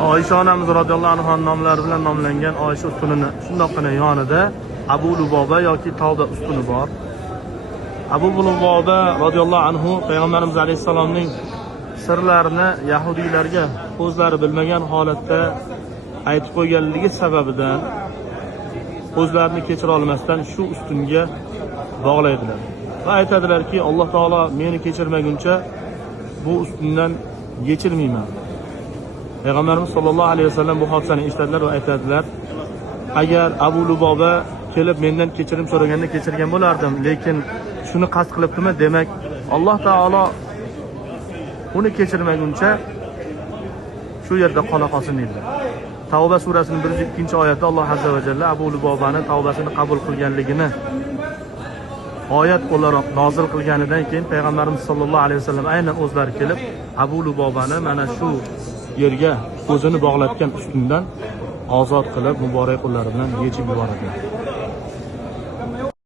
Oysha onamiz radhiyallohu anha nomlari bilan nomlangan Oysha ustunining shundoqqina yonida Abu Luboba yoki Tavba ustuni bor. Abu Luboba radhiyallohu anhu payg'ambarimiz alayhisalomning sirlarini yahudiylarga o'zlari bilmagan holatda aytib qo'yganligi sababidan o'zlarini kechira olmasdan shu ustunga bog'laydilar va aytadilarki, Alloh taolo meni kechirmaguncha bu ustundan yechirmayman. Payg'ambarimiz sollallohu alayhi vasallam bu hodisani eshitadilar va aytadilar, agar Abu Luboba kelib mendan kechirim so'raganda kechirgan bo'lardim, lekin shuni qasd qilibdimi, demak Alloh taolo uni kechirmaguncha shu yerda qola qolsin dedilar. Tavba surasining 102-oyatida Alloh azza va jalla Abu Lubobani tavbasini qabul qilganligini oyat o'laroq nozil qilganidan keyin payg'ambarimiz sollallohu alayhi vasallam aynan o'zlari kelib Abu Lubobani mana shu yerga o'zini bog'latgan ustundan ozod qilib muborak qo'llari bilan yechib yuboradilar.